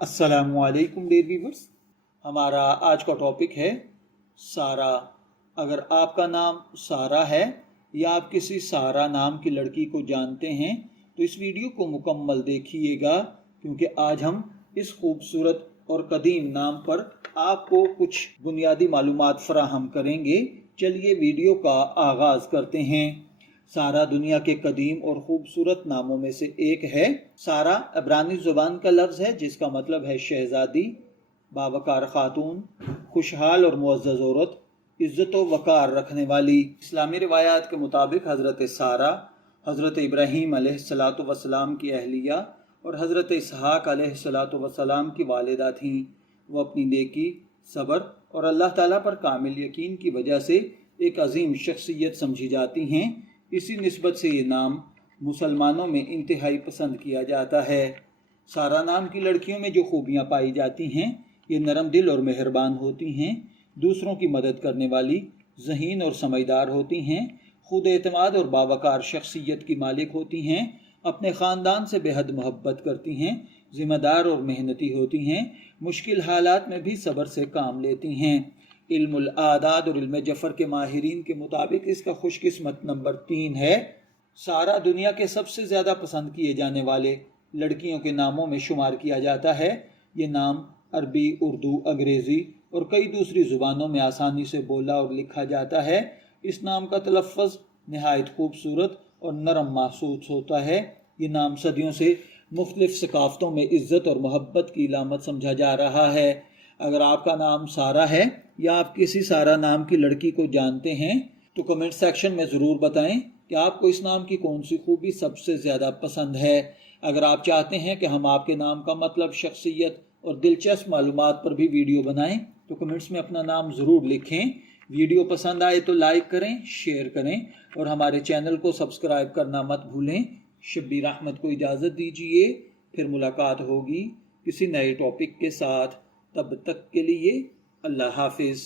अस्सलामुअलैकुम dear viewers. हमारा आज का टॉपिक है सारा। अगर आपका नाम सारा है या आप किसी सारा नाम की लड़की को जानते हैं तो इस वीडियो को मुकम्मल देखिएगा, क्योंकि आज हम इस खूबसूरत और कदीम नाम पर आपको कुछ बुनियादी मालूमात फराहम करेंगे। चलिए वीडियो का आगाज़ करते हैं। सारा दुनिया के कदीम और खूबसूरत नामों में से एक है। सारा इब्रानी ज़ुबान का लफ्ज़ है जिसका मतलब है शहज़ादी, बावकार खातून, खुशहाल और मुअज़्ज़ज़ औरत, इज़्ज़त व वक़ार रखने वाली। इस्लामी रिवायात के मुताबिक हज़रत सारा हज़रत इब्राहीम अलैहिस्सलातु वस्सलाम की अहलिया और हज़रत इसहाक़ अलैहिस्सलातु वस्सलाम की वालिदा थीं। वो अपनी नेकी, सब्र और अल्लाह ताला पर कामिल यकीन की वजह से एक अजीम शख्सियत समझी जाती हैं। इसी निस्बत से ये नाम मुसलमानों में इंतहाई पसंद किया जाता है। सारा नाम की लड़कियों में जो खूबियाँ पाई जाती हैं, ये नरम दिल और मेहरबान होती हैं, दूसरों की मदद करने वाली, ज़हीन और समझदार होती हैं, खुद एतमाद और बावकार शख्सियत की मालिक होती हैं, अपने ख़ानदान से बेहद मोहब्बत करती हैं, ज़िम्मेदार और मेहनती होती हैं, मुश्किल हालात में भी सब्र से काम लेती हैं। इल्मुल आदाद और इल्म जफ़र के माहिरीन के मुताबिक इसका खुशकिस्मत नंबर 3 है। सारा दुनिया के सबसे ज़्यादा पसंद किए जाने वाले लड़कियों के नामों में शुमार किया जाता है। ये नाम अरबी, उर्दू, अंग्रेज़ी और कई दूसरी ज़ुबानों में आसानी से बोला और लिखा जाता है। इस नाम का तलफ़्फ़ुज़ नहायत खूबसूरत और नरम महसूस होता है। ये नाम सदियों से मुख्तलिफ़ सकाफ़तों में इज़्ज़त और मोहब्बत की इलामत समझा जा रहा है। अगर आपका नाम सारा है या आप किसी सारा नाम की लड़की को जानते हैं तो कमेंट सेक्शन में ज़रूर बताएं कि आपको इस नाम की कौन सी खूबी सबसे ज़्यादा पसंद है। अगर आप चाहते हैं कि हम आपके नाम का मतलब, शख्सियत और दिलचस्प मालूमात पर भी वीडियो बनाएं तो कमेंट्स में अपना नाम ज़रूर लिखें। वीडियो पसंद आए तो लाइक करें, शेयर करें और हमारे चैनल को सब्सक्राइब करना मत भूलें। शब्बीर अहमद को इजाज़त दीजिए, फिर मुलाकात होगी किसी नए टॉपिक के साथ। तब तक के लिए अल्लाह हाफिज़।